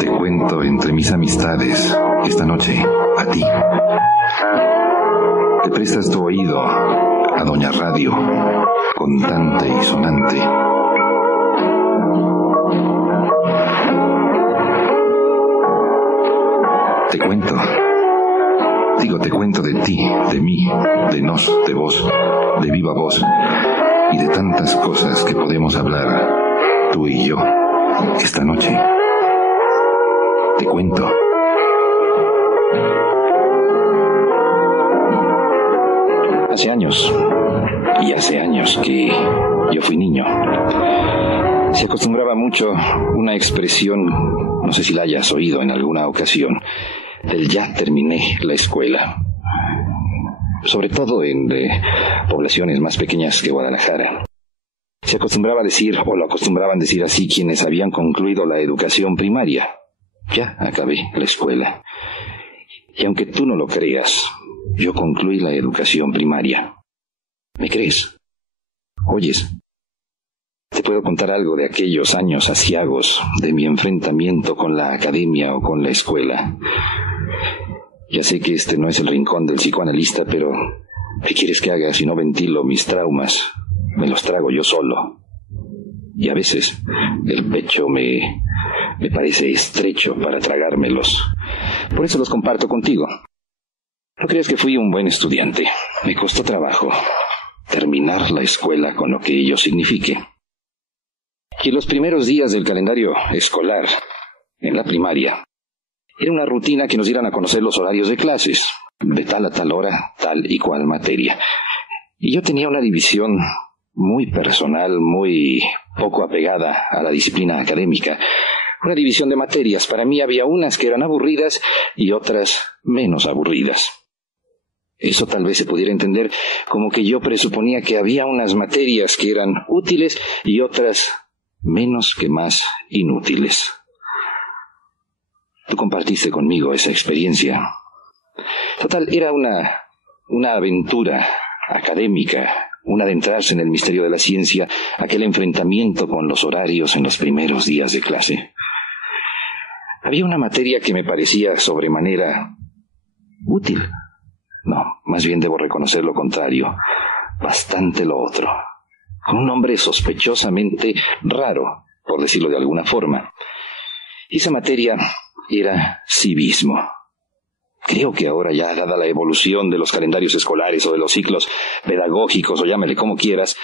Te cuento entre mis amistades, esta noche, a ti. Te prestas tu oído a Doña Radio, contante y sonante. Te cuento. Te cuento de ti, de mí, de nos, de vos, de viva voz, y de tantas cosas que podemos hablar, tú y yo, esta noche. Te cuento. Hace años que yo fui niño. Se acostumbraba mucho una expresión, no sé si la hayas oído en alguna ocasión, del ya terminé la escuela. Sobre todo en poblaciones más pequeñas que Guadalajara. Se acostumbraba a decir, o lo acostumbraban a decir así, quienes habían concluido la educación primaria. Ya acabé la escuela. Y aunque tú no lo creas, yo concluí la educación primaria. ¿Me crees? ¿Oyes? Te puedo contar algo de aquellos años aciagos, de mi enfrentamiento con la academia o con la escuela. Ya sé que este no es el rincón del psicoanalista, pero ¿qué quieres que haga si no ventilo mis traumas? Me los trago yo solo. Y a veces el pecho me parece estrecho para tragármelos. Por eso los comparto contigo. No creas que fui un buen estudiante. Me costó trabajo terminar la escuela con lo que ello signifique. Y en los primeros días del calendario escolar, en la primaria, era una rutina que nos dieran a conocer los horarios de clases, de tal a tal hora, tal y cual materia. Y yo tenía una división muy personal, muy poco apegada a la disciplina académica. Una división de materias. Para mí había unas que eran aburridas y otras menos aburridas. Eso tal vez se pudiera entender como que yo presuponía que había unas materias que eran útiles y otras menos que más inútiles. Tú compartiste conmigo esa experiencia. Total, era una aventura académica, un adentrarse en el misterio de la ciencia, aquel enfrentamiento con los horarios en los primeros días de clase. Había una materia que me parecía sobremanera útil. No, más bien debo reconocer lo contrario, bastante lo otro, con un nombre sospechosamente raro, por decirlo de alguna forma. Y esa materia era civismo. Creo que ahora ya, dada la evolución de los calendarios escolares o de los ciclos pedagógicos, o llámale como quieras,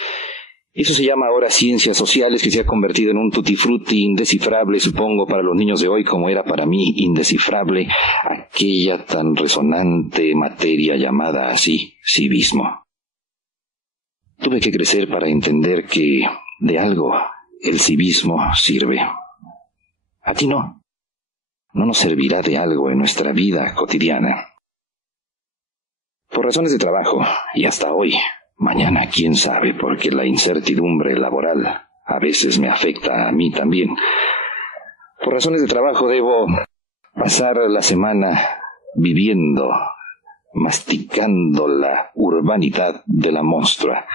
eso se llama ahora ciencias sociales, que se ha convertido en un tutti frutti indescifrable, supongo, para los niños de hoy, como era para mí indescifrable aquella tan resonante materia llamada así, civismo. Tuve que crecer para entender que de algo el civismo sirve. A ti no. No nos servirá de algo en nuestra vida cotidiana. Por razones de trabajo, y hasta hoy, mañana quién sabe, porque la incertidumbre laboral a veces me afecta a mí también. Por razones de trabajo debo pasar la semana viviendo, masticando la urbanidad de la monstra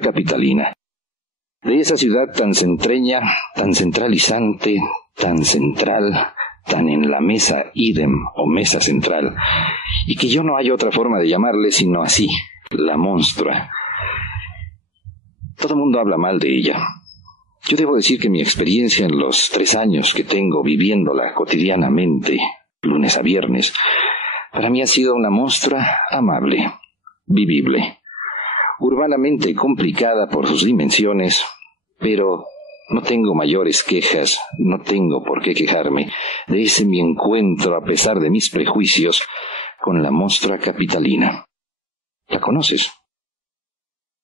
capitalina. De esa ciudad tan centreña, tan centralizante, tan central, tan en la mesa idem o mesa central, y que yo no hay otra forma de llamarle sino así, la monstra. Todo el mundo habla mal de ella. Yo debo decir que mi experiencia en los 3 años que tengo viviéndola cotidianamente, lunes a viernes, para mí ha sido una monstra amable, vivible, urbanamente complicada por sus dimensiones, pero no tengo mayores quejas, no tengo por qué quejarme de ese mi encuentro, a pesar de mis prejuicios, con la monstra capitalina. ¿La conoces?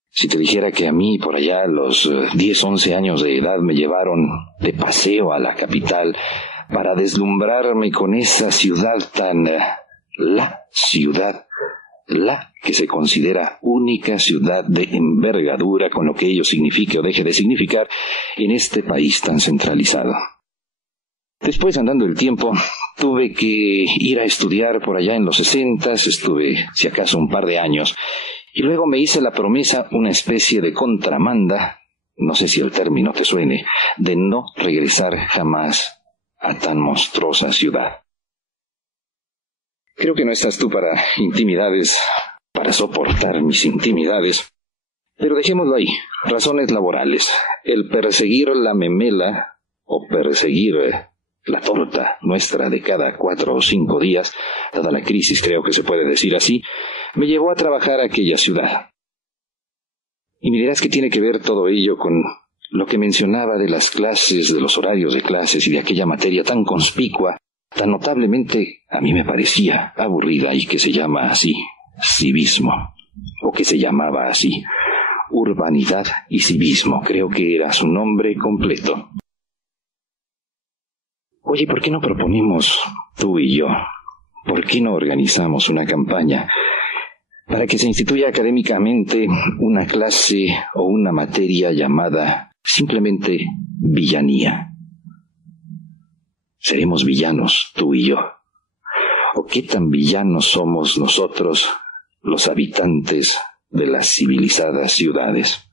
Si te dijera que a mí, por allá, a los 10, 11 años de edad, me llevaron de paseo a la capital para deslumbrarme con esa ciudad tan... la ciudad, la que se considera única ciudad de envergadura, con lo que ello signifique o deje de significar, en este país tan centralizado. Después, andando el tiempo, tuve que ir a estudiar por allá en los 60s, estuve, si acaso, un par de años, y luego me hice la promesa, una especie de contramanda, no sé si el término te suene, de no regresar jamás a tan monstruosa ciudad. Creo que no estás tú para intimidades, para soportar mis intimidades, pero dejémoslo ahí, razones laborales. El perseguir la memela o perseguir la torta nuestra de cada 4 o 5 días, dada la crisis, creo que se puede decir así, me llevó a trabajar a aquella ciudad. Y me dirás que tiene que ver todo ello con lo que mencionaba de las clases, de los horarios de clases y de aquella materia tan conspicua, tan notablemente a mí me parecía aburrida y que se llama así, civismo, o que se llamaba así, urbanidad y civismo, creo que era su nombre completo. Oye, ¿por qué no proponemos, tú y yo, por qué no organizamos una campaña para que se instituya académicamente una clase o una materia llamada simplemente villanía? ¿Seremos villanos, tú y yo? ¿O qué tan villanos somos nosotros, los habitantes de las civilizadas ciudades?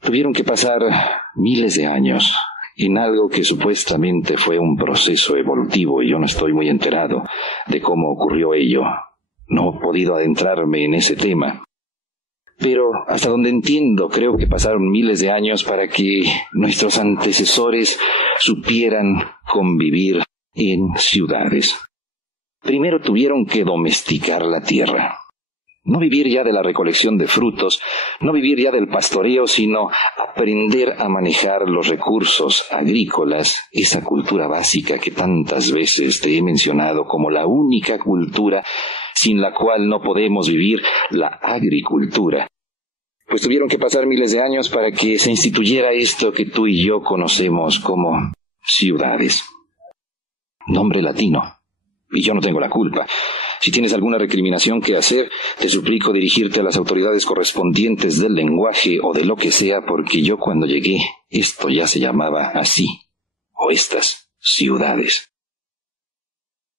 Tuvieron que pasar miles de años en algo que supuestamente fue un proceso evolutivo, y yo no estoy muy enterado de cómo ocurrió ello. No he podido adentrarme en ese tema. Pero hasta donde entiendo, creo que pasaron miles de años para que nuestros antecesores supieran convivir en ciudades. Primero tuvieron que domesticar la tierra. No vivir ya de la recolección de frutos, no vivir ya del pastoreo, sino aprender a manejar los recursos agrícolas, esa cultura básica que tantas veces te he mencionado como la única cultura sin la cual no podemos vivir, la agricultura. Pues tuvieron que pasar miles de años para que se instituyera esto que tú y yo conocemos como ciudades. Nombre latino. Y yo no tengo la culpa. Si tienes alguna recriminación que hacer, te suplico dirigirte a las autoridades correspondientes del lenguaje o de lo que sea, porque yo cuando llegué, esto ya se llamaba así, o estas ciudades.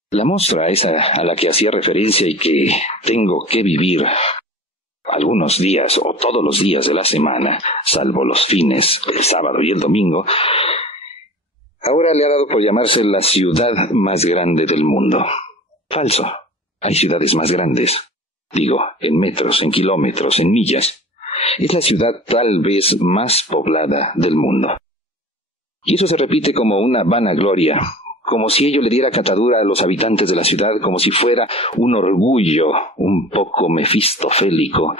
La mostra esa a la que hacía referencia y que tengo que vivir algunos días o todos los días de la semana, salvo los fines, el sábado y el domingo, ahora le ha dado por llamarse la ciudad más grande del mundo. Falso. Hay ciudades más grandes. Digo, en metros, en kilómetros, en millas. Es la ciudad tal vez más poblada del mundo. Y eso se repite como una vanagloria, como si ello le diera catadura a los habitantes de la ciudad, como si fuera un orgullo un poco mefistofélico,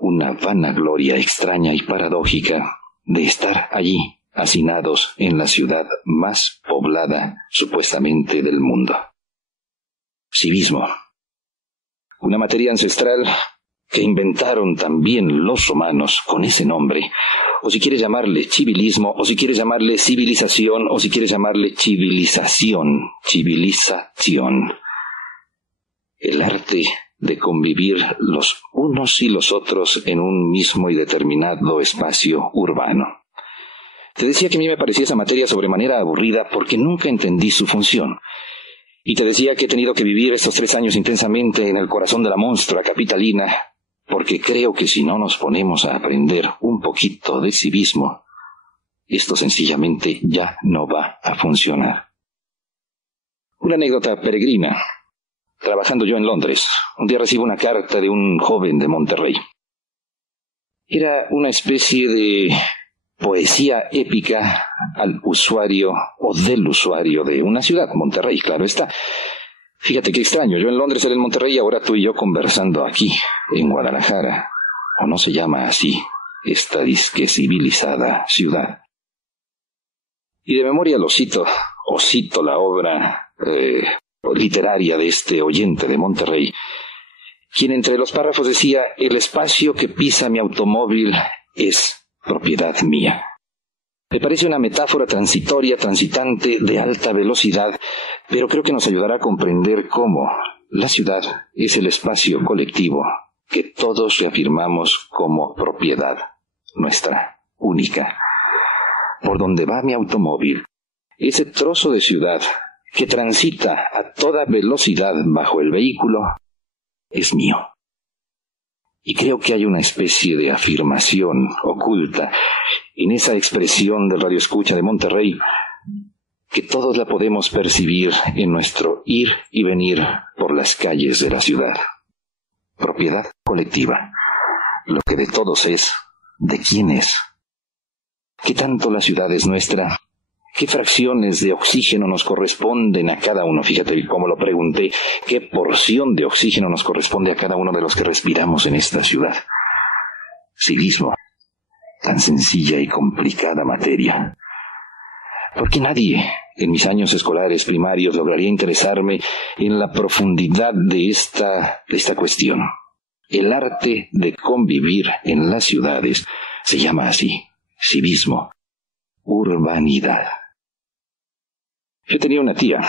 una vanagloria extraña y paradójica de estar allí, hacinados en la ciudad más poblada, supuestamente, del mundo. Civismo. Una materia ancestral que inventaron también los humanos con ese nombre, o si quieres llamarle civilismo, o si quieres llamarle civilización, o si quieres llamarle civilización. El arte de convivir los unos y los otros en un mismo y determinado espacio urbano. Te decía que a mí me parecía esa materia sobremanera aburrida porque nunca entendí su función. Y te decía que he tenido que vivir estos 3 años intensamente en el corazón de la monstrua capitalina, porque creo que si no nos ponemos a aprender un poquito de civismo, esto sencillamente ya no va a funcionar. Una anécdota peregrina. Trabajando yo en Londres, un día recibo una carta de un joven de Monterrey. Era una especie de poesía épica al usuario o del usuario de una ciudad, Monterrey, claro está. Fíjate qué extraño, yo en Londres, él en Monterrey, y ahora tú y yo conversando aquí, en Guadalajara, o no se llama así, esta disque civilizada ciudad. Y de memoria lo cito, o cito la obra literaria de este oyente de Monterrey, quien entre los párrafos decía: el espacio que pisa mi automóvil es propiedad mía. Me parece una metáfora transitoria, transitante, de alta velocidad, pero creo que nos ayudará a comprender cómo la ciudad es el espacio colectivo que todos reafirmamos como propiedad nuestra, única. Por donde va mi automóvil, ese trozo de ciudad que transita a toda velocidad bajo el vehículo, es mío. Y creo que hay una especie de afirmación oculta en esa expresión del radioescucha de Monterrey, que todos la podemos percibir en nuestro ir y venir por las calles de la ciudad. Propiedad colectiva. Lo que de todos es, ¿de quién es? ¿Qué tanto la ciudad es nuestra? ¿Qué fracciones de oxígeno nos corresponden a cada uno? Fíjate cómo lo pregunté. ¿Qué porción de oxígeno nos corresponde a cada uno de los que respiramos en esta ciudad? Civismo. Tan sencilla y complicada materia. ¿Por qué nadie en mis años escolares primarios lograría interesarme en la profundidad de esta cuestión? El arte de convivir en las ciudades se llama así, civismo, urbanidad. Yo tenía una tía,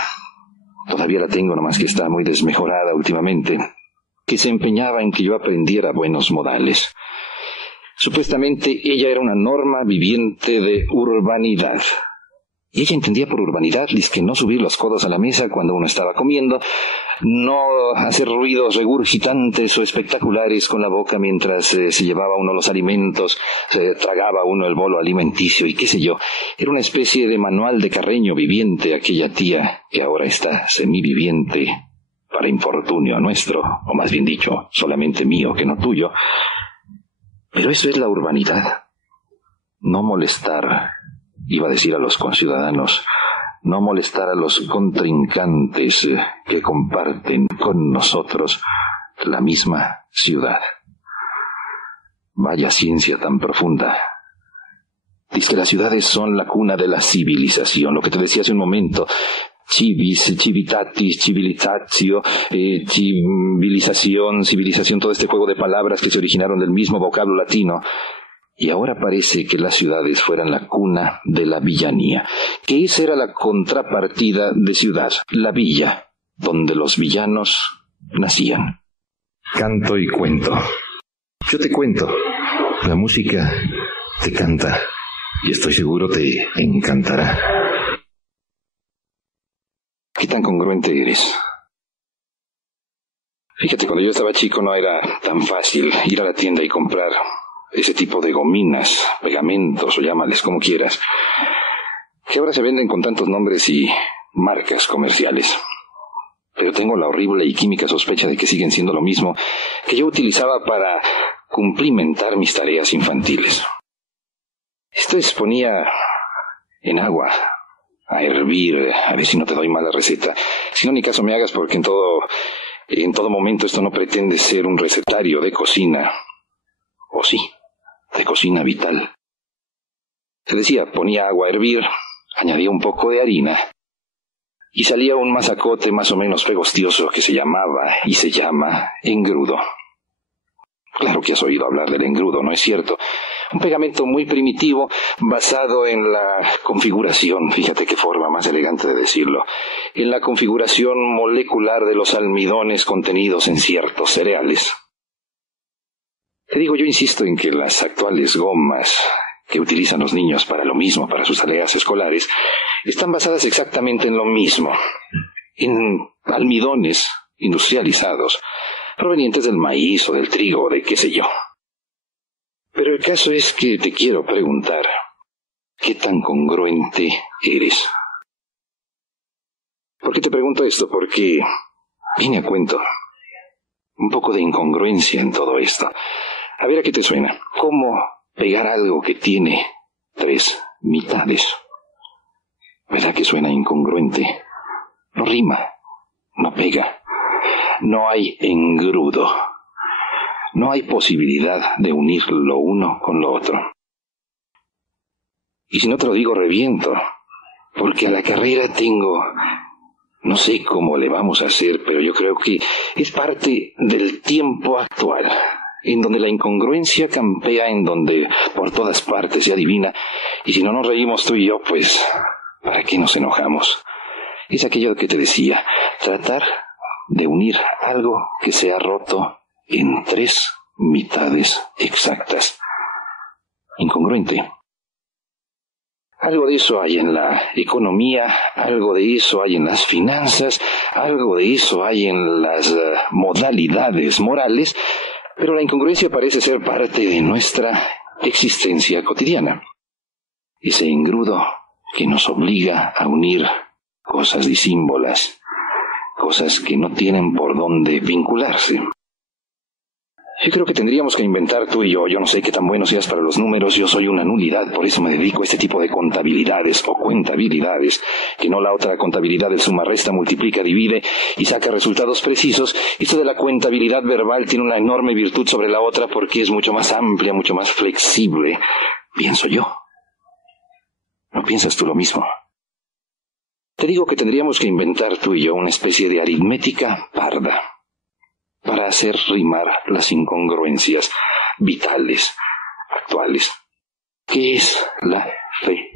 todavía la tengo, nomás que está muy desmejorada últimamente, que se empeñaba en que yo aprendiera buenos modales. Supuestamente ella era una norma viviente de urbanidad. Y ella entendía por urbanidad, que no subir los codos a la mesa cuando uno estaba comiendo, no hacer ruidos regurgitantes o espectaculares con la boca mientras se llevaba uno los alimentos, se tragaba uno el bolo alimenticio y qué sé yo. Era una especie de manual de Carreño viviente aquella tía que ahora está semiviviente para infortunio nuestro, o más bien dicho, solamente mío que no tuyo. Pero eso es la urbanidad. No molestar, iba a decir a los conciudadanos, no molestar a los contrincantes que comparten con nosotros la misma ciudad. Vaya ciencia tan profunda. Dice que las ciudades son la cuna de la civilización, lo que te decía hace un momento. Civis, civitatis, civilitatio, civilización, todo este juego de palabras que se originaron del mismo vocablo latino. Y ahora parece que las ciudades fueran la cuna de la villanía, que esa era la contrapartida de ciudad, la villa, donde los villanos nacían. Canto y cuento. Yo te cuento, la música te canta, y estoy seguro te encantará. ¿Qué tan congruente eres? Fíjate, cuando yo estaba chico no era tan fácil ir a la tienda y comprar ese tipo de gominas, pegamentos o llámales como quieras, que ahora se venden con tantos nombres y marcas comerciales. Pero tengo la horrible y química sospecha de que siguen siendo lo mismo que yo utilizaba para cumplimentar mis tareas infantiles. Esto es, ponía en agua a hervir, a ver si no te doy mala receta. Si no, ni caso me hagas, porque en todo momento esto no pretende ser un recetario de cocina. O sí, de cocina vital. Te decía, ponía agua a hervir, añadía un poco de harina, y salía un masacote más o menos pegostioso que se llamaba y se llama engrudo. Claro que has oído hablar del engrudo, ¿no es cierto? Un pegamento muy primitivo basado en la configuración, fíjate qué forma más elegante de decirlo, en la configuración molecular de los almidones contenidos en ciertos cereales. Te digo, yo insisto en que las actuales gomas que utilizan los niños para lo mismo, para sus tareas escolares, están basadas exactamente en lo mismo, en almidones industrializados, provenientes del maíz o del trigo o de qué sé yo. Pero el caso es que te quiero preguntar, ¿qué tan congruente eres? ¿Por qué te pregunto esto? Porque viene a cuento un poco de incongruencia en todo esto. A ver, ¿a qué te suena? ¿Cómo pegar algo que tiene 3 mitades? ¿Verdad que suena incongruente? No rima, no pega, no hay engrudo, no hay posibilidad de unir lo uno con lo otro. Y si no te lo digo, reviento, porque a la carrera tengo... No sé cómo le vamos a hacer, pero yo creo que es parte del tiempo actual, en donde la incongruencia campea, en donde por todas partes se adivina, y si no nos reímos tú y yo, pues, ¿para qué nos enojamos? Es aquello que te decía, tratar de unir algo que se ha roto en 3 mitades exactas. Incongruente. Algo de eso hay en la economía, algo de eso hay en las finanzas, algo de eso hay en las modalidades morales, pero la incongruencia parece ser parte de nuestra existencia cotidiana. Ese engrudo que nos obliga a unir cosas disímbolas, cosas que no tienen por dónde vincularse. Yo creo que tendríamos que inventar tú y yo no sé qué tan bueno seas para los números, yo soy una nulidad, por eso me dedico a este tipo de contabilidades o cuentabilidades, que no la otra contabilidad del suma, resta, multiplica, divide y saca resultados precisos. Esto de la contabilidad verbal tiene una enorme virtud sobre la otra porque es mucho más amplia, mucho más flexible, pienso yo. ¿No piensas tú lo mismo? Te digo que tendríamos que inventar tú y yo una especie de aritmética parda, para hacer rimar las incongruencias vitales, actuales. ¿Qué es la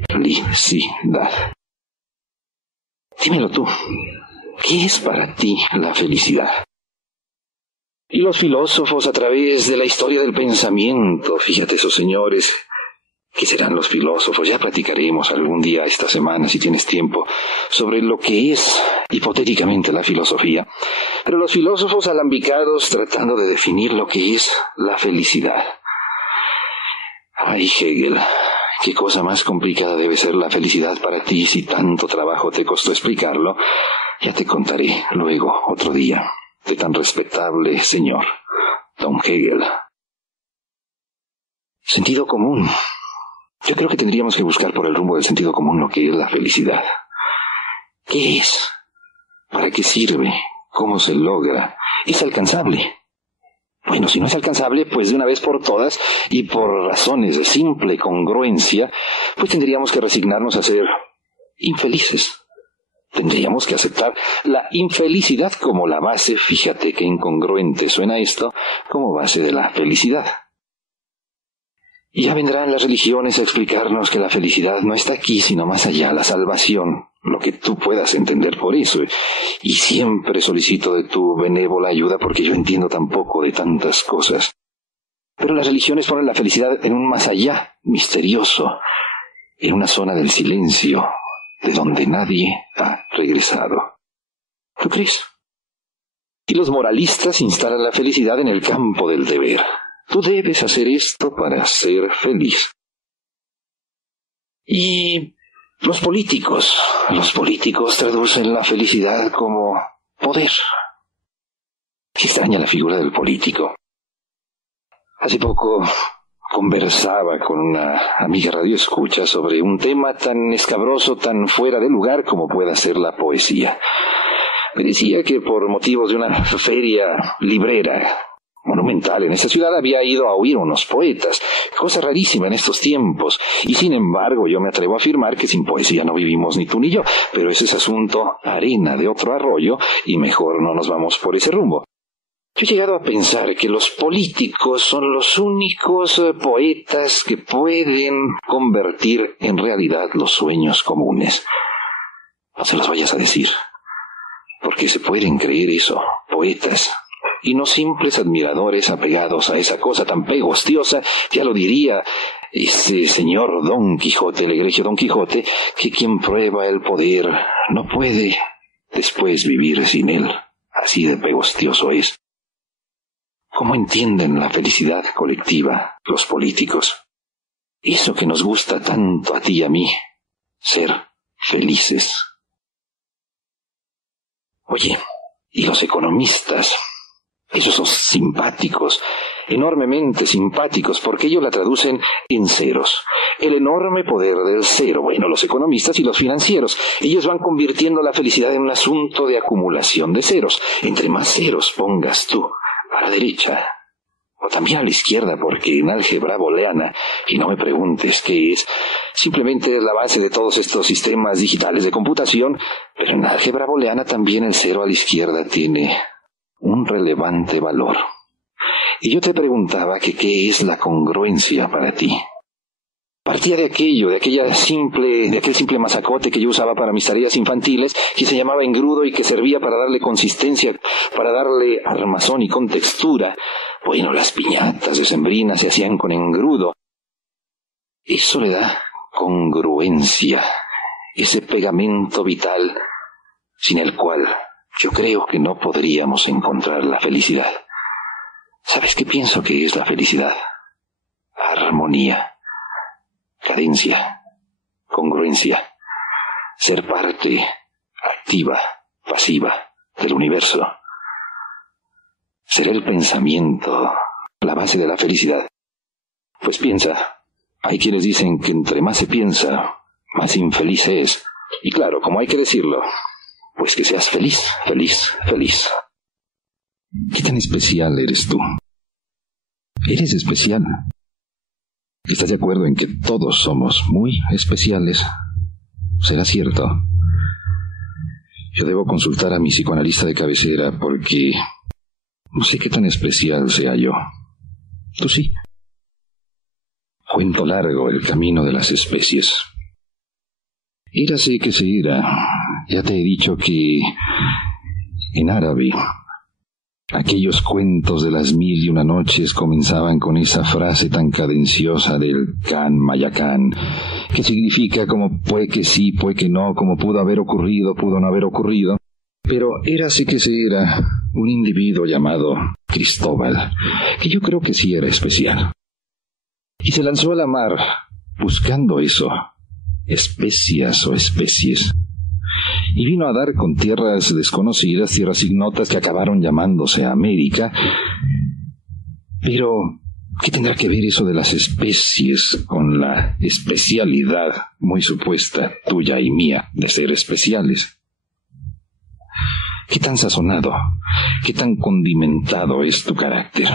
felicidad? Dímelo tú, ¿qué es para ti la felicidad? Y los filósofos a través de la historia del pensamiento, fíjate esos señores, ¿qué serán los filósofos? Ya platicaremos algún día esta semana, si tienes tiempo, sobre lo que es hipotéticamente la filosofía. Pero los filósofos alambicados tratando de definir lo que es la felicidad. Ay, Hegel, qué cosa más complicada debe ser la felicidad para ti si tanto trabajo te costó explicarlo. Ya te contaré luego, otro día, de tan respetable señor, don Hegel. Sentido común. Yo creo que tendríamos que buscar por el rumbo del sentido común lo que es la felicidad. ¿Qué es? ¿Para qué sirve? ¿Cómo se logra? ¿Es alcanzable? Bueno, si no es alcanzable, pues de una vez por todas, y por razones de simple congruencia, pues tendríamos que resignarnos a ser infelices. Tendríamos que aceptar la infelicidad como la base, fíjate qué incongruente suena esto, como base de la felicidad. Y ya vendrán las religiones a explicarnos que la felicidad no está aquí, sino más allá, la salvación, lo que tú puedas entender por eso. Y siempre solicito de tu benévola ayuda porque yo entiendo tan poco de tantas cosas. Pero las religiones ponen la felicidad en un más allá, misterioso, en una zona del silencio, de donde nadie ha regresado. ¿Tú crees? Y los moralistas instalan la felicidad en el campo del deber. Tú debes hacer esto para ser feliz. Y los políticos traducen la felicidad como poder. Qué extraña la figura del político. Hace poco conversaba con una amiga radioescucha sobre un tema tan escabroso, tan fuera de lugar como pueda ser la poesía. Me decía que por motivos de una feria librera monumental en esta ciudad había ido a oír unos poetas, cosa rarísima en estos tiempos, y sin embargo yo me atrevo a afirmar que sin poesía no vivimos ni tú ni yo, pero ese es asunto harina de otro arroyo y mejor no nos vamos por ese rumbo. Yo he llegado a pensar que los políticos son los únicos poetas que pueden convertir en realidad los sueños comunes. No se los vayas a decir, porque se pueden creer eso, poetas, y no simples admiradores apegados a esa cosa tan pegostiosa, ya lo diría ese señor Don Quijote, el egregio Don Quijote, que quien prueba el poder no puede después vivir sin él, así de pegostioso es. ¿Cómo entienden la felicidad colectiva los políticos? Eso que nos gusta tanto a ti y a mí, ser felices. Oye, ¿y los economistas? Ellos son simpáticos, enormemente simpáticos, porque ellos la traducen en ceros. El enorme poder del cero. Bueno, los economistas y los financieros, ellos van convirtiendo la felicidad en un asunto de acumulación de ceros. Entre más ceros pongas tú a la derecha, o también a la izquierda, porque en álgebra booleana, y no me preguntes qué es, simplemente es la base de todos estos sistemas digitales de computación, pero en álgebra booleana también el cero a la izquierda tiene un relevante valor. Y yo te preguntaba que qué es la congruencia para ti. Partía de aquel simple masacote que yo usaba para mis tareas infantiles, que se llamaba engrudo y que servía para darle consistencia, para darle armazón y contextura. Bueno, las piñatas decembrinas se hacían con engrudo. Eso le da congruencia, ese pegamento vital sin el cual yo creo que no podríamos encontrar la felicidad. ¿Sabes qué pienso que es la felicidad? Armonía, cadencia, congruencia. ser parte activa, pasiva del universo. ¿Será el pensamiento la base de la felicidad? Pues piensa, hay quienes dicen que entre más se piensa, más infeliz se es. Y claro, como hay que decirlo, pues que seas feliz, feliz, feliz. ¿Qué tan especial eres tú? ¿Eres especial? ¿Estás de acuerdo en que todos somos muy especiales? ¿Será cierto? Yo debo consultar a mi psicoanalista de cabecera porque no sé qué tan especial sea yo. Tú sí. Cuento largo el camino de las especies. Érase que se era. Ya te he dicho que en árabe aquellos cuentos de las 1001 noches comenzaban con esa frase tan cadenciosa del Can Mayacán, que significa como puede que sí, puede que no, como pudo haber ocurrido, pudo no haber ocurrido. Pero érase que se era un individuo llamado Cristóbal, que yo creo que sí era especial. Y se lanzó a la mar buscando eso, especias o especies. Y vino a dar con tierras desconocidas, tierras ignotas que acabaron llamándose América. Pero, ¿qué tendrá que ver eso de las especies con la especialidad muy supuesta, tuya y mía, de ser especiales? ¿Qué tan sazonado, qué tan condimentado es tu carácter?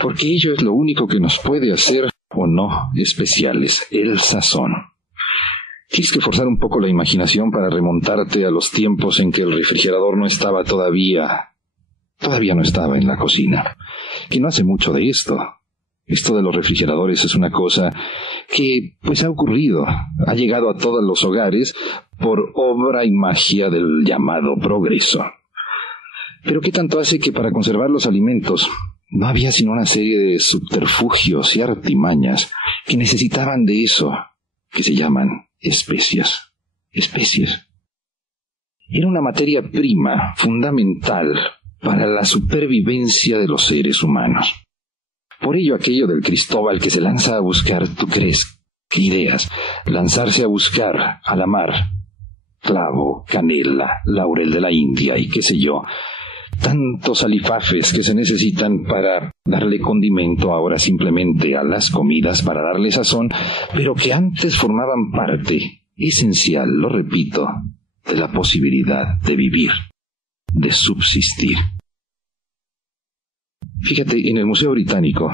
Porque ello es lo único que nos puede hacer o no especiales, el sazón. Tienes que forzar un poco la imaginación para remontarte a los tiempos en que el refrigerador no estaba todavía no estaba en la cocina. Que no hace mucho de esto. Esto de los refrigeradores es una cosa que, pues, ha ocurrido, ha llegado a todos los hogares por obra y magia del llamado progreso. Pero ¿qué tanto hace que para conservar los alimentos no había sino una serie de subterfugios y artimañas que necesitaban de eso que se llaman especias? Especies. Era una materia prima fundamental para la supervivencia de los seres humanos. Por ello aquello del Cristóbal que se lanza a buscar, ¿tú crees? ¿Qué ideas? Lanzarse a buscar a la mar clavo, canela, laurel de la India y qué sé yo. Tantos alifafes que se necesitan para darle condimento ahora simplemente a las comidas, para darle sazón, pero que antes formaban parte esencial, lo repito, de la posibilidad de vivir, de subsistir. Fíjate, en el Museo Británico,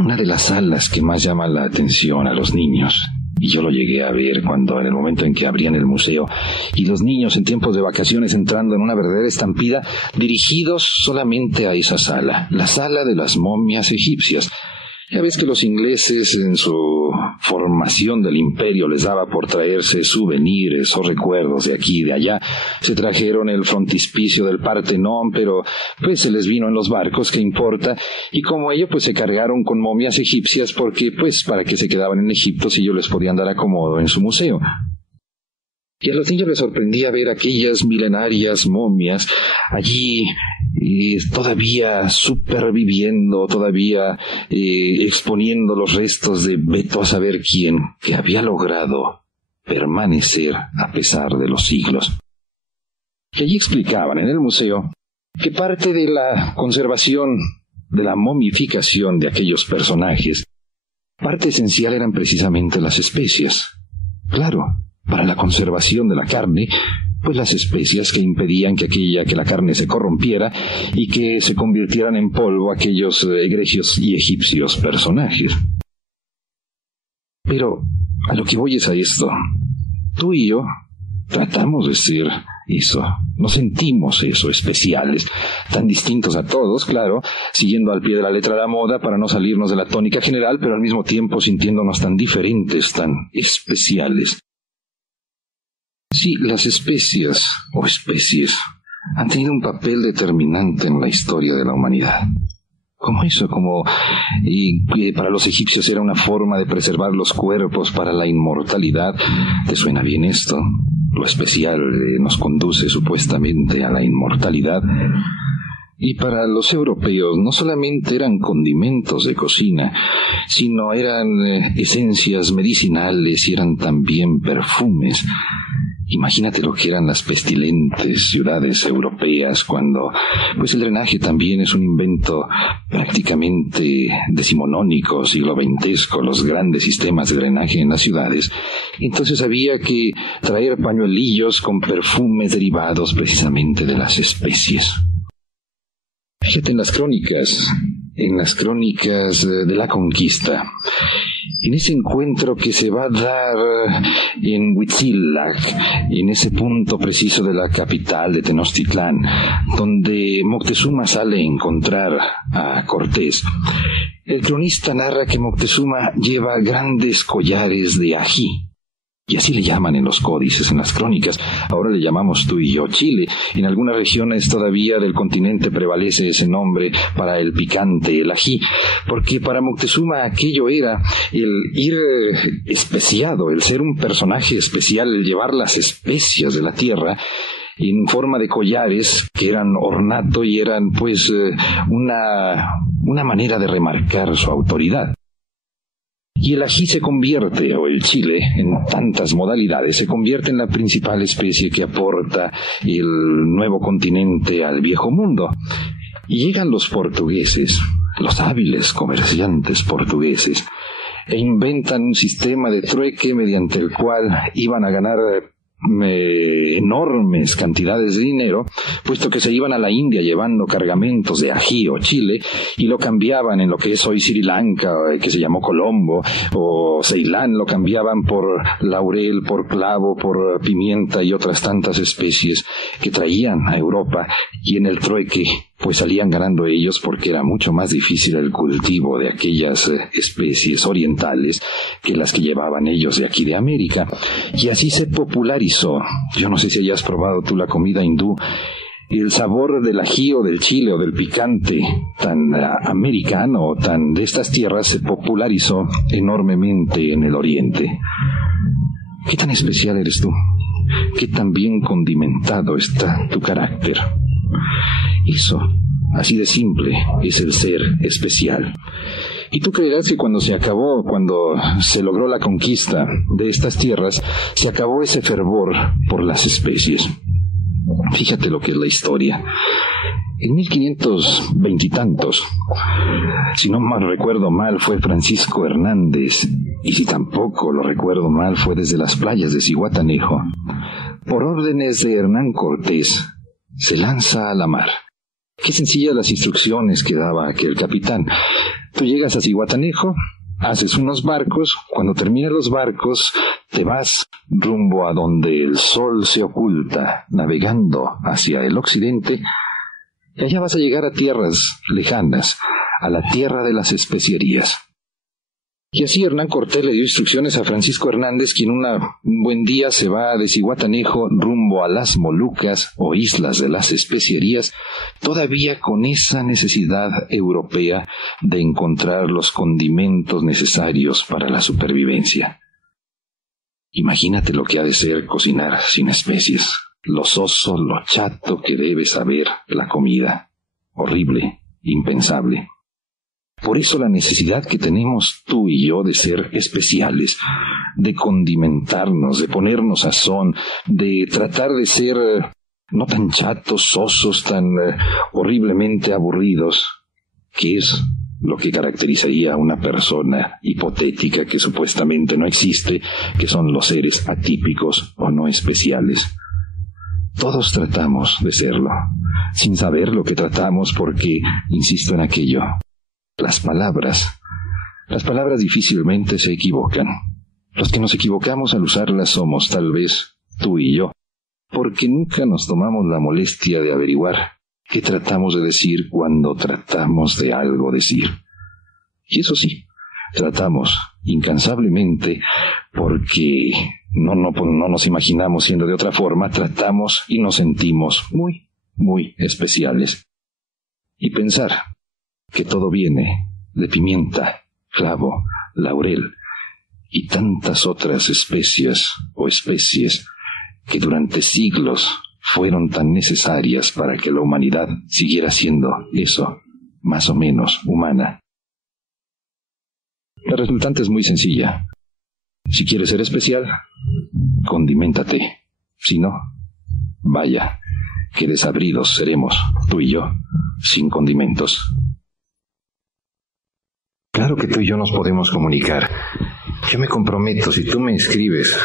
una de las salas que más llama la atención a los niños, y yo lo llegué a ver en el momento en que abrían el museo, y los niños en tiempos de vacaciones entrando en una verdadera estampida, dirigidos solamente a esa sala, la sala de las momias egipcias. Ya ves que los ingleses en su formación del imperio les daba por traerse souvenirs o recuerdos de aquí y de allá. Se trajeron el frontispicio del Partenón, pero pues se les vino en los barcos, ¿qué importa? Y como ello, pues se cargaron con momias egipcias porque, pues, para qué se quedaban en Egipto si ellos les podían dar acomodo en su museo. Y a los niños les sorprendía ver aquellas milenarias momias allí todavía superviviendo, todavía exponiendo los restos de veto a saber quién, que había logrado permanecer a pesar de los siglos. Y allí explicaban en el museo que parte de la conservación, de la momificación de aquellos personajes, parte esencial eran precisamente las especias. Claro, para la conservación de la carne, pues las especias que impedían que la carne se corrompiera y que se convirtieran en polvo aquellos egregios y egipcios personajes. Pero a lo que voy es a esto. Tú y yo tratamos de ser eso, nos sentimos eso, especiales, tan distintos a todos, claro, siguiendo al pie de la letra la moda para no salirnos de la tónica general, pero al mismo tiempo sintiéndonos tan diferentes, tan especiales. Sí, las especias o especies han tenido un papel determinante en la historia de la humanidad. Como eso, para los egipcios era una forma de preservar los cuerpos para la inmortalidad. ¿Te suena bien esto? Lo especial nos conduce supuestamente a la inmortalidad. Y para los europeos no solamente eran condimentos de cocina, sino eran esencias medicinales y eran también perfumes. Imagínate lo que eran las pestilentes ciudades europeas cuando, pues el drenaje también es un invento prácticamente decimonónico, siglo XX, los grandes sistemas de drenaje en las ciudades. Entonces había que traer pañuelillos con perfumes derivados precisamente de las especies. Fíjate en las crónicas de la conquista, en ese encuentro que se va a dar en Huitzilac, en ese punto preciso de la capital de Tenochtitlán, donde Moctezuma sale a encontrar a Cortés. El cronista narra que Moctezuma lleva grandes collares de ají. Y así le llaman en los códices, en las crónicas. Ahora le llamamos tú y yo Chile. En algunas regiones todavía del continente prevalece ese nombre para el picante, el ají. Porque para Moctezuma aquello era el ir especiado, el ser un personaje especial, el llevar las especias de la tierra en forma de collares que eran ornato y eran pues una manera de remarcar su autoridad. Y el ají se convierte, o el chile, en tantas modalidades, se convierte en la principal especie que aporta el nuevo continente al viejo mundo. Y llegan los portugueses, los hábiles comerciantes portugueses, e inventan un sistema de trueque mediante el cual iban a ganar enormes cantidades de dinero, puesto que se iban a la India llevando cargamentos de ají o chile y lo cambiaban en lo que es hoy Sri Lanka, que se llamó Colombo, o Ceilán, lo cambiaban por laurel, por clavo, por pimienta y otras tantas especies que traían a Europa, y en el trueque pues salían ganando ellos porque era mucho más difícil el cultivo de aquellas especies orientales que las que llevaban ellos de aquí de América. Y así se popularizó. Yo no sé si hayas probado tú la comida hindú. El sabor del ají o del chile o del picante tan americano o tan de estas tierras se popularizó enormemente en el oriente. ¿Qué tan especial eres tú? ¿Qué tan bien condimentado está tu carácter? Eso, así de simple, es el ser especial. Y tú creerás que cuando se logró la conquista de estas tierras, se acabó ese fervor por las especies. Fíjate lo que es la historia. En 1520 y tantos, si no mal recuerdo mal, fue Francisco Hernández, y si tampoco lo recuerdo mal, fue desde las playas de Zihuatanejo. Por órdenes de Hernán Cortés, se lanza a la mar. Qué sencillas las instrucciones que daba aquel capitán. Tú llegas a Zihuatanejo, haces unos barcos, cuando terminan los barcos, te vas rumbo a donde el sol se oculta, navegando hacia el occidente, y allá vas a llegar a tierras lejanas, a la tierra de las especierías. Y así Hernán Cortés le dio instrucciones a Francisco Hernández, quien un buen día se va de Zihuatanejo rumbo a las Molucas o islas de las especierías, todavía con esa necesidad europea de encontrar los condimentos necesarios para la supervivencia. Imagínate lo que ha de ser cocinar sin especies, lo soso, lo chato que debe saber la comida. Horrible, impensable. Por eso la necesidad que tenemos tú y yo de ser especiales, de condimentarnos, de ponernos sazón, de tratar de ser no tan chatos, sosos, tan horriblemente aburridos, que es lo que caracterizaría a una persona hipotética que supuestamente no existe, que son los seres atípicos o no especiales. Todos tratamos de serlo, sin saber lo que tratamos porque, insisto en aquello, las palabras difícilmente se equivocan. Los que nos equivocamos al usarlas somos tal vez tú y yo, porque nunca nos tomamos la molestia de averiguar qué tratamos de decir cuando tratamos de algo decir. Y eso sí, tratamos incansablemente porque no nos imaginamos siendo de otra forma, tratamos y nos sentimos muy, muy especiales. Y pensar que todo viene de pimienta, clavo, laurel y tantas otras especias o especies que durante siglos fueron tan necesarias para que la humanidad siguiera siendo eso, más o menos humana. La resultante es muy sencilla. Si quieres ser especial, condiméntate. Si no, vaya, qué desabridos seremos, tú y yo, sin condimentos. Claro que tú y yo nos podemos comunicar. Yo me comprometo, si tú me escribes,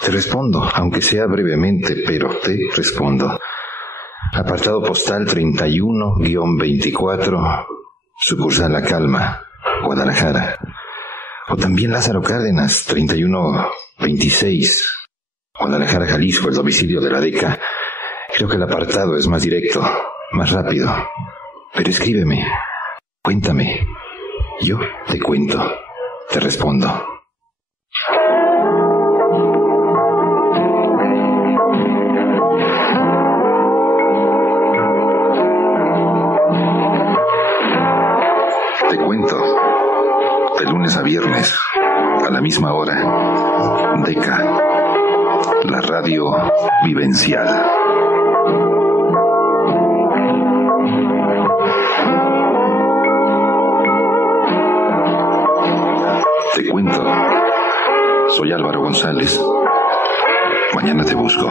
te respondo, aunque sea brevemente, pero te respondo. Apartado postal 31-24, sucursal La Calma, Guadalajara. O también Lázaro Cárdenas, 3126, Guadalajara, Jalisco, el domicilio de la DECA. Creo que el apartado es más directo, más rápido. Pero escríbeme, cuéntame. Yo te cuento, te respondo. Te cuento, de lunes a viernes, a la misma hora. DECA, la radio vivencial. Te cuento, soy Álvaro González. Mañana te busco.